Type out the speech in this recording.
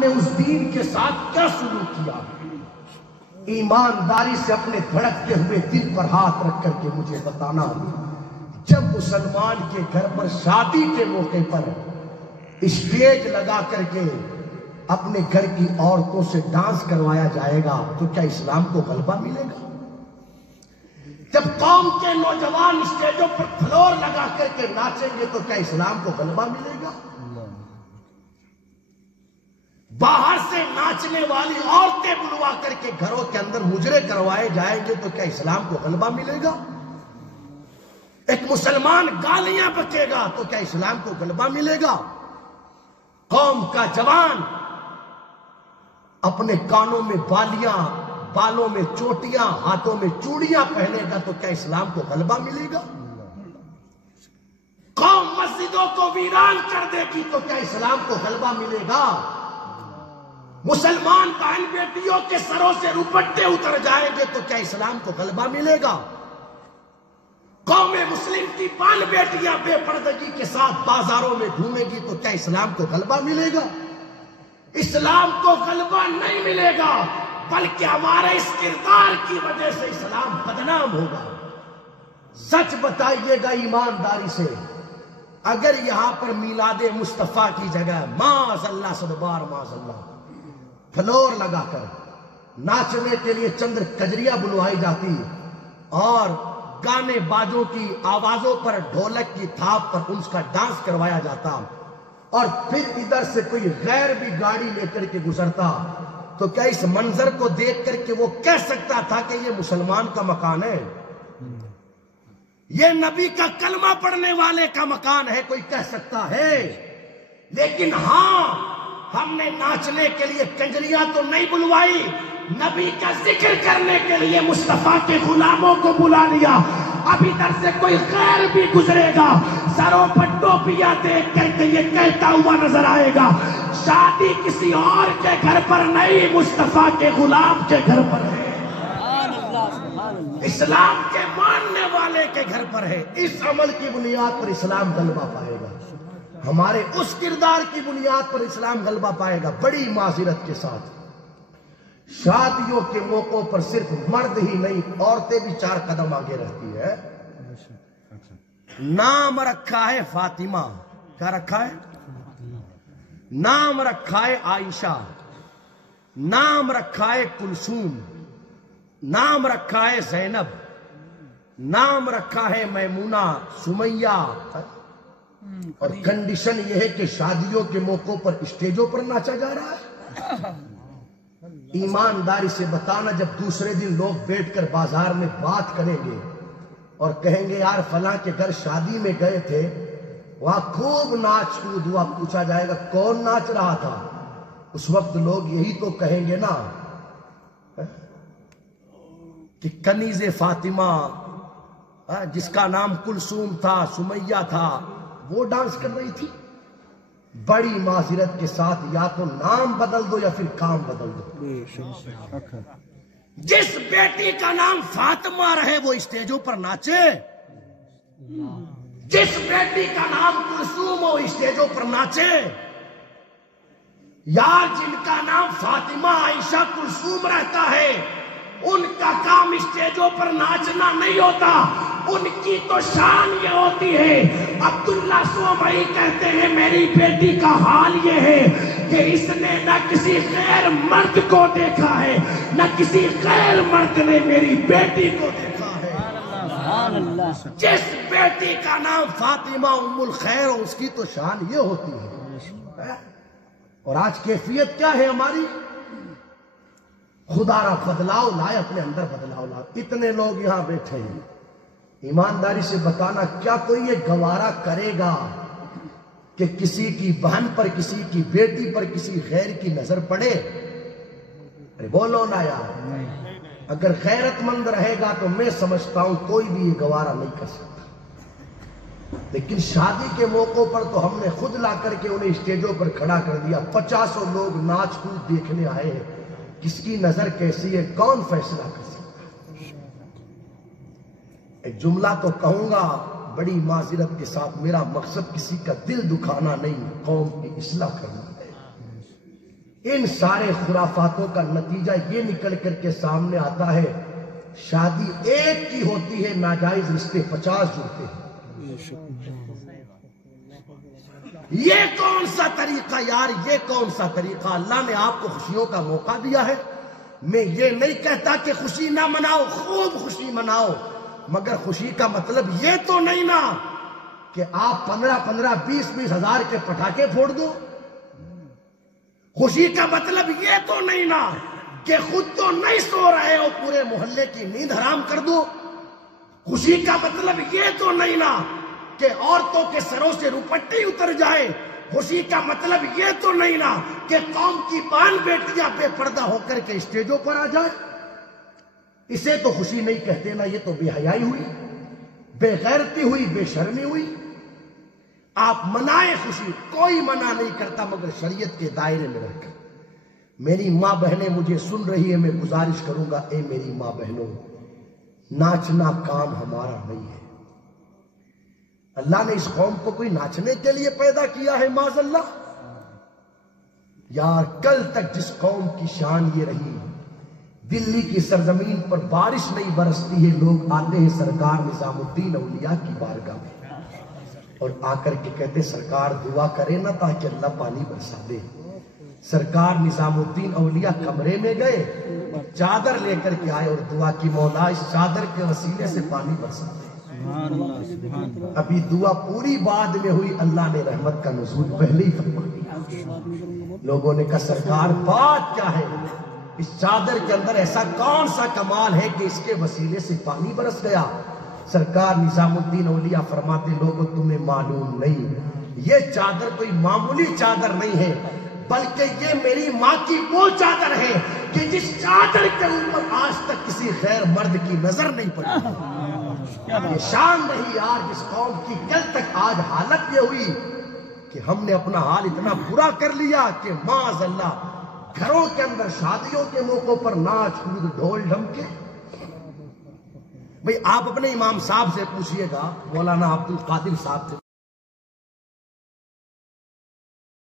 نے اس دین کے ساتھ کیا سلوک کیا؟ ایمانداری سے اپنے دھڑکتے ہوئے دل پر ہاتھ رکھ کر کے مجھے بتانا، جب مسلمان کے گھر پر شادی کے موقع پر اسٹیج لگا کر کے اپنے گھر کی عورتوں سے ڈانس کروایا جائے گا تو کیا اسلام کو غلبہ ملے گا؟ جب قوم کے نوجوان اسٹیجوں پر فلور لگا کر کے ناچیں گے تو کیا اسلام کو غلبہ ملے گا؟ باہر سے ناچنے والی عورتیں بلوا کر کے گھروں کے اندر مجرے کروائے جائیں گے تو کیا اسلام کو غلبہ ملے گا؟ ایک مسلمان گالیاں بکے گا تو کیا اسلام کو غلبہ ملے گا؟ قوم کا جوان اپنے کانوں میں بالیاں، بالوں میں چوٹیاں، ہاتھوں میں چوڑیاں پہنے گا تو کیا اسلام کو غلبہ ملے گا؟ قوم مسجدوں کو ویران کر دے گی تو کیا اسلام کو غلبہ ملے گا؟ مسلمان بہن بیٹیوں کے سروں سے روپٹے اتر جائیں گے تو کیا اسلام کو غلبہ ملے گا؟ قوم مسلم کی بہن بیٹیاں بے پردگی کے ساتھ بازاروں میں گھومے گی تو کیا اسلام کو غلبہ ملے گا؟ اسلام کو غلبہ نہیں ملے گا، بلکہ ہمارے اس کردار کی وجہ سے اسلام بدنام ہوگا۔ سچ بتائیے گا ایمانداری سے، اگر یہاں پر میلاد مصطفیٰ کی جگہ معاذ اللہ صدبار معاذ اللہ فلور لگا کر ناچنے کے لیے چند کجریاں بلوائی جاتی اور گانے باجوں کی آوازوں پر، ڈھولک کی تھاپ پر ان کا ڈانس کروایا جاتا، اور پھر ادھر سے کوئی غیر بھی گاڑی لے کر کے گزرتا، تو کیا اس منظر کو دیکھ کر کے وہ کہہ سکتا تھا کہ یہ مسلمان کا مکان ہے، یہ نبی کا کلمہ پڑھنے والے کا مکان ہے؟ کوئی کہہ سکتا ہے؟ لیکن ہاں، ہم نے ناچنے کے لیے کنجریاں تو نہیں بلوائی، نبی کا ذکر کرنے کے لیے مصطفیٰ کے غلاموں کو بلا لیا۔ اب ادھر سے کوئی غیر بھی گزرے گا، سروں پر ٹوپیاں دیکھ کر کے یہ کہتا ہوا نظر آئے گا، شادی کسی اور کے گھر پر نہیں، مصطفیٰ کے غلام کے گھر پر ہے، اسلام کے ماننے والے کے گھر پر ہے۔ اس عمل کی بنیاد پر اسلام غلبہ پائے گا، ہمارے اس کردار کی بنیاد پر اسلام غلبہ پائے گا۔ بڑی معذرت کے ساتھ شادیوں کے موقعوں پر صرف مرد ہی نہیں، عورتیں بھی 4 قدم آگے رہتی ہے۔ نام رکھا ہے فاطمہ، کیا رکھا ہے؟ نام رکھا ہے عائشہ، نام رکھا ہے کلثوم، نام رکھا ہے زینب، نام رکھا ہے میمونہ، سمیہ، اور کنڈیشن یہ ہے کہ شادیوں کے موقعوں پر اسٹیجوں پر ناچا جا رہا ہے۔ ایمانداری سے بتانا، جب دوسرے دن لوگ بیٹھ کر بازار میں بات کریں گے اور کہیں گے یار فلاں کے گھر شادی میں گئے تھے، وہاں خوب ناچ کود ہوا، پوچھا جائے گا کون ناچ رہا تھا، اس وقت لوگ یہی تو کہیں گے نا کہ کنیز فاطمہ جس کا نام کلثوم تھا، سمیہ تھا، وہ ڈانس کر رہی تھی۔ بڑی معذرت کے ساتھ یا تو نام بدل دو یا پھر کام بدل دو۔ جس بیٹی کا نام فاطمہ رہے وہ اسٹیجوں پر ناچے، جس بیٹی کا نام کلثوم ہو اسٹیجوں پر ناچے۔ یار جن کا نام فاطمہ، عائشہ، کلثوم رہتا ہے، ان کا کام اسٹیجوں پر ناچنا نہیں ہوتا، ان کی تو شان یہ ہوتی ہے۔ عبداللہ صومعی کہتے ہیں میری بیٹی کا حال یہ ہے کہ اس نے نہ کسی غیر مرد کو دیکھا ہے، نہ کسی غیر مرد نے میری بیٹی کو دیکھا ہے۔ جس بیٹی کا نام فاطمہ ام الخیر ہو، اس کی تو شان یہ ہوتی ہے۔ اور آج کیفیت کیا ہے ہماری؟ خدا را بدلاؤ لائے، اپنے اندر بدلاؤ لائے۔ اتنے لوگ یہاں بیٹھے ہیں، ایمانداری سے بتانا کیا کوئی یہ گوارا کرے گا کہ کسی کی بہن پر، کسی کی بیٹی پر کسی غیر کی نظر پڑے؟ ارے بولو نا یار، اگر غیرت مند رہے گا تو میں سمجھتا ہوں کوئی بھی یہ گوارا نہیں کر سکتا۔ لیکن شادی کے موقعوں پر تو ہم نے خود لا کر کے انہیں اسٹیجوں پر کھڑا کر دیا، 50 لوگ ناچ کود دیکھنے آئے ہیں، کس کی نظر کیسی ہے کون فیصلہ کر سکتا؟ ایک جملہ تو کہوں گا بڑی معذرت کے ساتھ، میرا مقصد کسی کا دل دکھانا نہیں، قوم کی اصلاح کرنا ہے۔ ان سارے خرافاتوں کا نتیجہ یہ نکل کر کے سامنے آتا ہے، شادی ایک کی ہوتی ہے، ناجائز رشتے 50 جڑتے ہیں۔ یہ کون سا طریقہ یار، یہ کون سا طریقہ؟ اللہ نے آپ کو خوشیوں کا موقع دیا ہے۔ میں یہ نہیں کہتا کہ خوشی نہ مناؤ، خوب خوشی مناؤ، مگر خوشی کا مطلب یہ تو نہیں نا کہ آپ 15 20 ہزار کے پٹاخے پھوڑ دو۔ خوشی کا مطلب یہ تو نہیں نا کہ خود تو نہیں سو رہے ہو، پورے محلے کی نیند حرام کر دو۔ خوشی کا مطلب یہ تو نہیں نا کہ عورتوں کے سروں سے روپٹی اتر جائے۔ خوشی کا مطلب یہ تو نہیں نا کہ قوم کی بان بیٹیاں بے پردہ ہو کر کے اسٹیجوں پر آ جائے۔ اسے تو خوشی نہیں کہتے نا، یہ تو بے حیائی ہوئی، بے غیرتی ہوئی، بے شرمی ہوئی۔ آپ منائیں خوشی، کوئی منع نہیں کرتا، مگر شریعت کے دائرے میں رہ کر۔ میری ماں بہنیں مجھے سن رہی ہے، میں گزارش کروں گا، اے میری ماں بہنوں، ناچنا کام ہمارا نہیں ہے۔ اللہ نے اس قوم کو کوئی ناچنے کے لیے پیدا کیا ہے؟ معاذ اللہ۔ یار کل تک جس قوم کی شان یہ رہی، دلی کی سرزمین پر بارش نہیں برستی ہے، لوگ آتے ہیں سرکار نظام الدین اولیاء کی بارگاہ میں اور آ کر کے کہتے سرکار دعا کرے نا تاکہ اللہ پانی برسا دے۔ سرکار نظام الدین اولیاء کمرے میں گئے، چادر لے کر کے آئے اور دعا کی، مولا اس چادر کے وسیلے سے پانی برسا دے۔ ابھی دعا پوری بعد میں ہوئی، اللہ نے رحمت کا نزول پہلے ہی فرما دیا۔ لوگوں نے کہا سرکار بات کیا ہے؟ اس چادر کے اندر ایسا کون سا کمال ہے کہ اس کے وسیلے سے پانی برس گیا؟ سرکار نظام الدین اولیاء فرماتے، لوگوں تمہیں معلوم نہیں، یہ چادر کوئی معمولی چادر نہیں ہے، بلکہ یہ میری ماں کی وہ چادر ہے کہ جس چادر کے اوپر آج تک کسی غیر مرد کی نظر نہیں پڑی۔ یہ شان رہی یار جس قوم کی، کل تک آج حالت یہ ہوئی کہ ہم نے اپنا حال اتنا برا کر لیا کہ معاذ اللہ گھروں کے اندر شادیوں کے موقعوں پر ناچ کود ڈھول ڈھمکے۔ بھئی آپ اپنے امام صاحب سے پوچھئے گا، مولانا عبد القادر صاحب سے